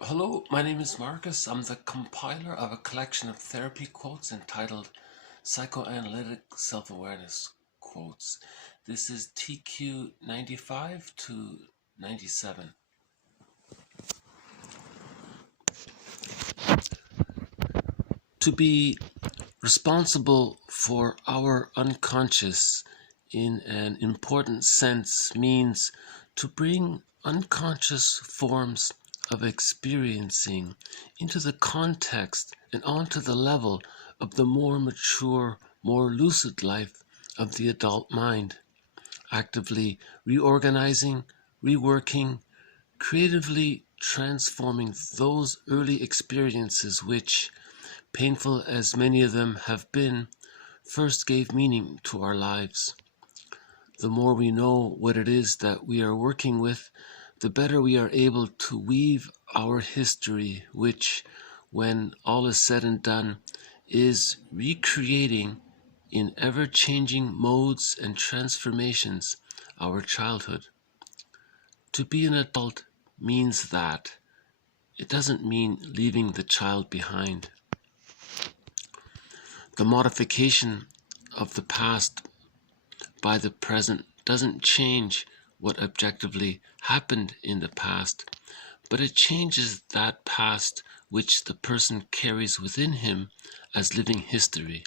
Hello, my name is Marcus. I'm the compiler of a collection of therapy quotes entitled Psychoanalytic Self-Awareness Quotes. This is TQ 95 to 97. To be responsible for our unconscious in an important sense means to bring unconscious forms of experiencing into the context and onto the level of the more mature, more lucid life of the adult mind, actively reorganizing, reworking, creatively transforming those early experiences which, painful as many of them have been, first gave meaning to our lives. The more we know what it is that we are working with, the better we are able to weave our history, which, when all is said and done, is recreating in ever-changing modes and transformations our childhood. To be an adult means that. It doesn't mean leaving the child behind. The modification of the past by the present doesn't change what objectively happened in the past, but it changes that past which the person carries within him as living history.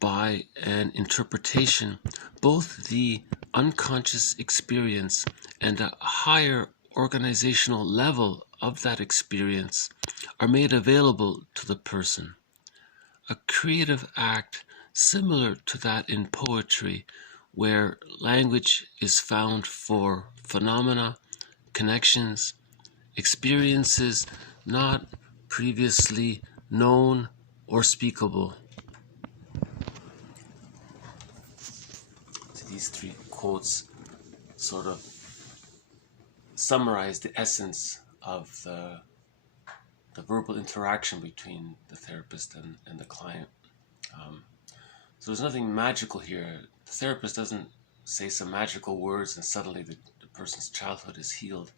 By an interpretation, both the unconscious experience and a higher organizational level of that experience are made available to the person. A creative act similar to that in poetry, where language is found for phenomena, connections, experiences not previously known or speakable. So these three quotes sort of summarize the essence of the verbal interaction between the therapist and the client. So there's nothing magical here. The therapist doesn't say some magical words and suddenly the person's childhood is healed.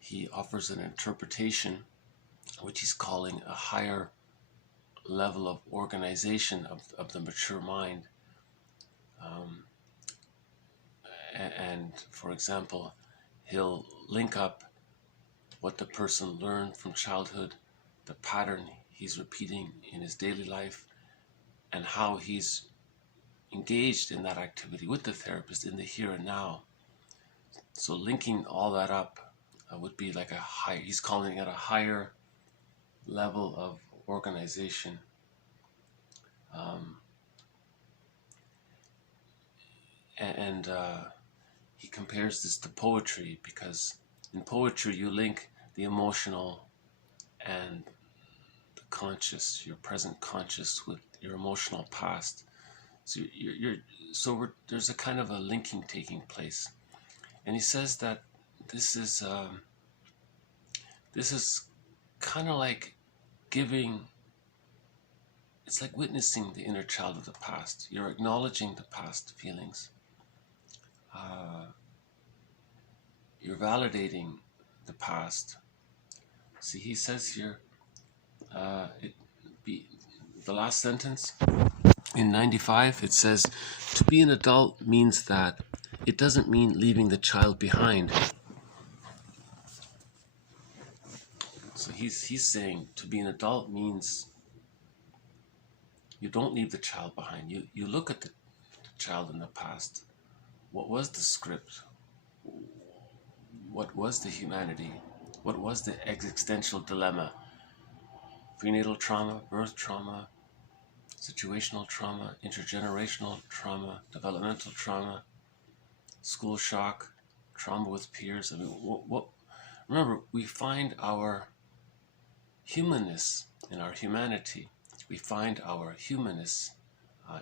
He offers an interpretation, which he's calling a higher level of organization of the mature mind. And for example, he'll link up what the person learned from childhood, the pattern he's repeating in his daily life, and how he's engaged in that activity with the therapist in the here and now. So linking all that up would be like he's calling it a higher level of organization. And he compares this to poetry because in poetry you link the emotional and the conscious, your present conscious, with your emotional past. So there's a kind of a linking taking place, and he says that this is kind of like giving. It's like witnessing the inner child of the past. You're acknowledging the past feelings. You're validating the past. See, he says here, the last sentence in 95, it says, to be an adult means that. It doesn't mean leaving the child behind. So he's saying to be an adult means you don't leave the child behind. You look at the child in the past. What was the script? What was the humanity? What was the existential dilemma? Prenatal trauma, birth trauma, situational trauma, intergenerational trauma, developmental trauma, school shock, trauma with peers. I mean, remember, we find our humanness in our humanity. We find our humanness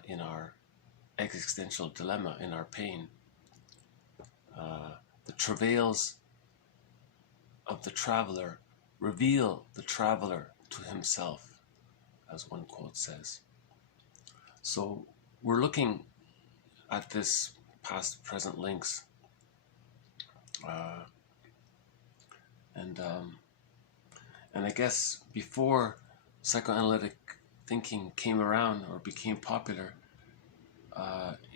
in our existential dilemma, in our pain. The travails of the traveler reveal the traveler to himself, as one quote says. So we're looking at this past present links Uh, and I guess before psychoanalytic thinking came around or became popular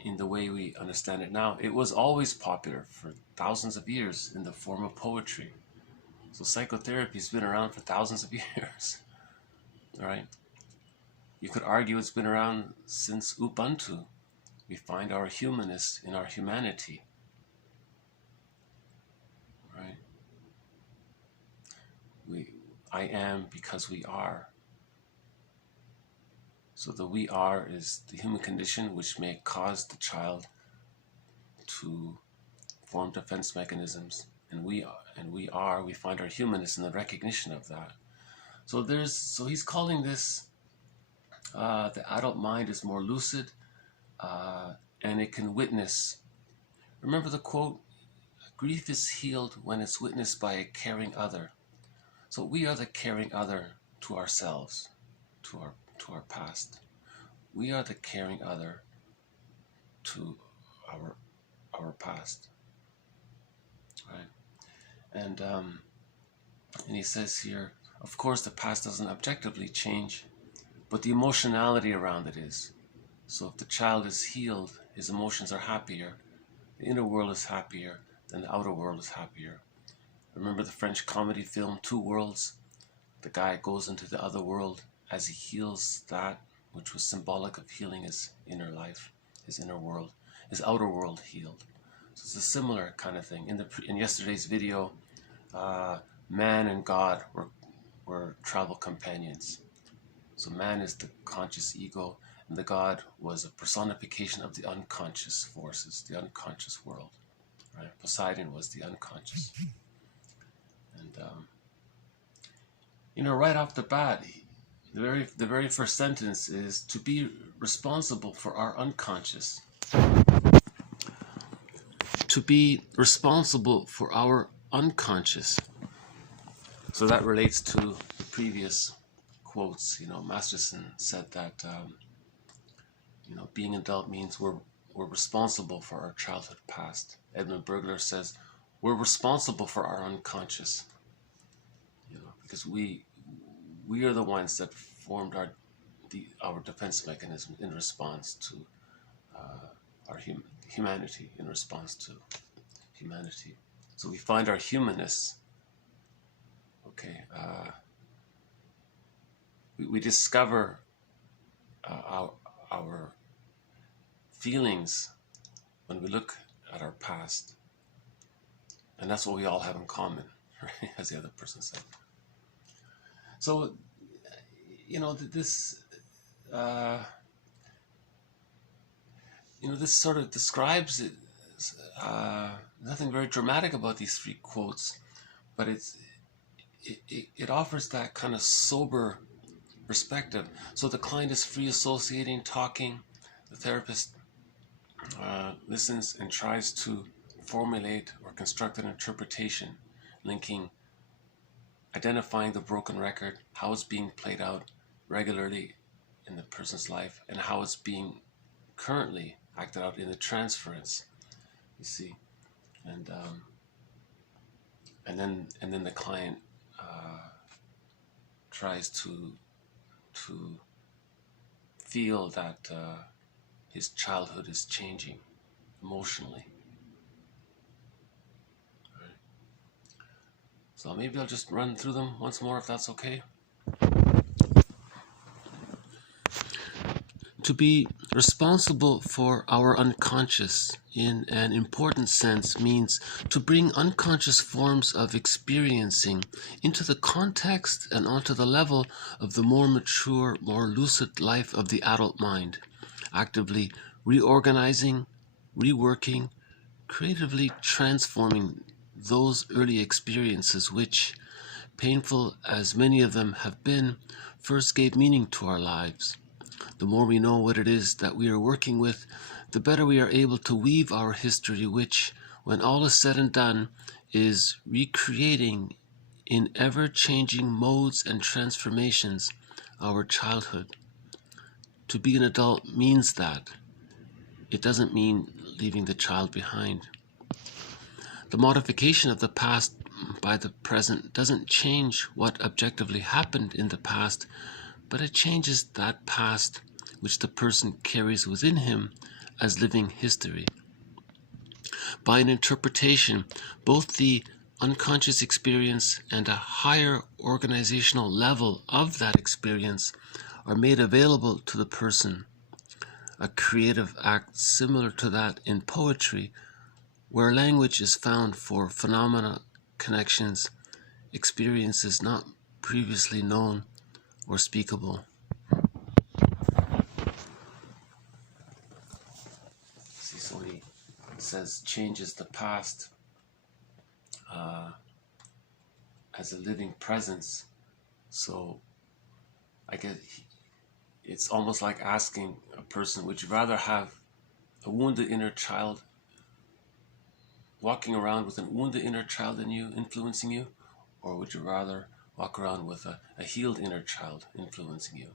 in the way we understand it now, it was always popular for thousands of years in the form of poetry. So psychotherapy has been around for thousands of years. All right. You could argue it's been around since Ubuntu. We find our humanness in our humanity. Right? I am because we are. So the we are is the human condition which may cause the child to form defense mechanisms. And we find our humanness in the recognition of that. So he's calling this the adult mind is more lucid, and it can witness. Remember the quote, grief is healed when it's witnessed by a caring other. So we are the caring other to ourselves, to our past. We are the caring other to our past. Right? And he says here, of course the past doesn't objectively change, but the emotionality around it is. So if the child is healed, his emotions are happier, the inner world is happier, then the outer world is happier. Remember the French comedy film Two Worlds? The guy goes into the other world as he heals that which was symbolic of healing his inner life, his inner world, his outer world healed. So it's a similar kind of thing. In yesterday's video, man and God were travel companions. So man is the conscious ego, and the God was a personification of the unconscious forces, the unconscious world. Right? Poseidon was the unconscious. And right off the bat, the very first sentence is to be responsible for our unconscious. To be responsible for our unconscious. So that relates to the previous quotes. Masterson said that being an adult means we're responsible for our childhood past. Edmund Burglar says we're responsible for our unconscious. Because we are the ones that formed our defense mechanism in response to our humanity, in response to humanity. So we find our humanness. Okay, we discover our feelings when we look at our past, and that's what we all have in common, right? As the other person said. So, this sort of describes it. Nothing very dramatic about these three quotes, but it offers that kind of sober perspective. So the client is free associating, talking. The therapist listens and tries to formulate or construct an interpretation, identifying the broken record, how it's being played out regularly in the person's life, and how it's being currently acted out in the transference. You see, and then the client tries to feel that his childhood is changing emotionally. Right. So maybe I'll just run through them once more, if that's okay. To be responsible for our unconscious in an important sense means to bring unconscious forms of experiencing into the context and onto the level of the more mature, more lucid life of the adult mind, actively reorganizing, reworking, creatively transforming those early experiences which, painful as many of them have been, first gave meaning to our lives. The more we know what it is that we are working with, the better we are able to weave our history, which, when all is said and done, is recreating in ever-changing modes and transformations our childhood. To be an adult means that. It doesn't mean leaving the child behind. The modification of the past by the present doesn't change what objectively happened in the past, but it changes that past which the person carries within him as living history. By an interpretation, both the unconscious experience and a higher organizational level of that experience are made available to the person. A creative act similar to that in poetry, where language is found for phenomena, connections, experiences not previously known or speakable. See, so he says changes the past as a living presence. So I guess it's almost like asking a person, would you rather have a wounded inner child walking around with a wounded inner child in you influencing you, or would you rather walk around with a healed inner child influencing you?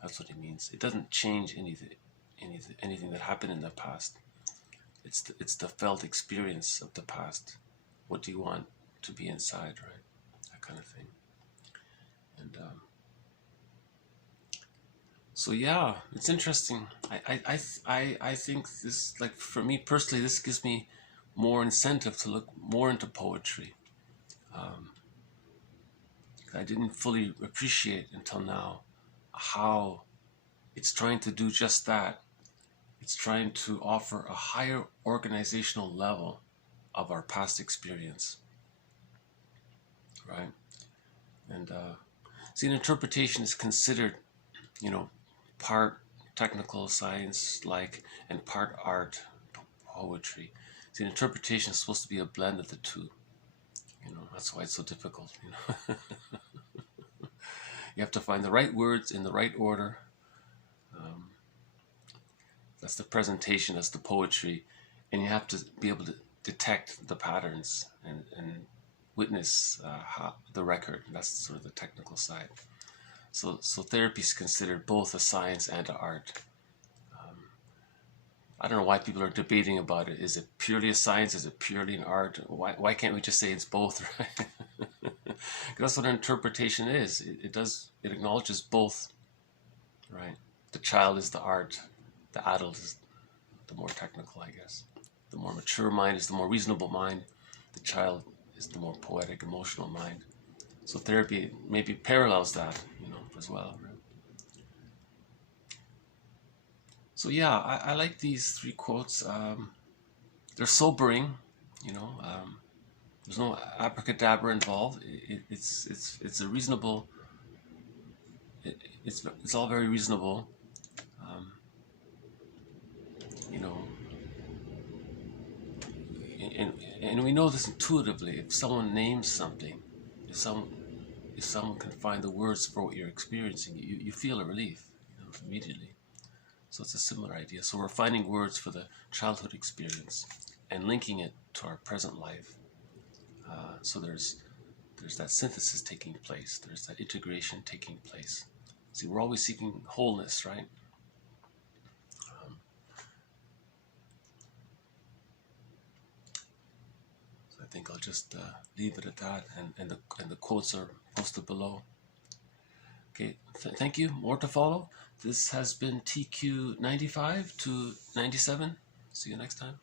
That's what it means. It doesn't change anything that happened in the past. It's the felt experience of the past. What do you want to be inside, right? That kind of thing. And so yeah, it's interesting. I think this, like for me personally, this gives me more incentive to look more into poetry. I didn't fully appreciate until now how it's trying to do just that. It's trying to offer a higher organizational level of our past experience, right? And see, an interpretation is considered, part technical science, and part art, poetry. See, an interpretation is supposed to be a blend of the two. That's why it's so difficult. You have to find the right words in the right order. That's the presentation, that's the poetry, and you have to be able to detect the patterns and witness the record. That's sort of the technical side. So therapy is considered both a science and an art. I don't know why people are debating about it. Is it purely a science? Is it purely an art? Why can't we just say it's both, right? That's what an interpretation is. It acknowledges both, right? The child is the art. The adult is the more technical, I guess. The more mature mind is the more reasonable mind. The child is the more poetic, emotional mind. So therapy maybe parallels that, as well, right? So yeah, I like these three quotes. They're sobering, there's no abracadabra involved. It's a reasonable. It's all very reasonable. And we know this intuitively. If someone names something, if someone can find the words for what you're experiencing, you feel a relief, immediately. So it's a similar idea. So we're finding words for the childhood experience and linking it to our present life. So there's that synthesis taking place. There's that integration taking place. See, we're always seeking wholeness, right? So I think I'll just leave it at that, and the quotes are posted below. Okay, thank you. More to follow. This has been TQ 95 to 97. See you next time.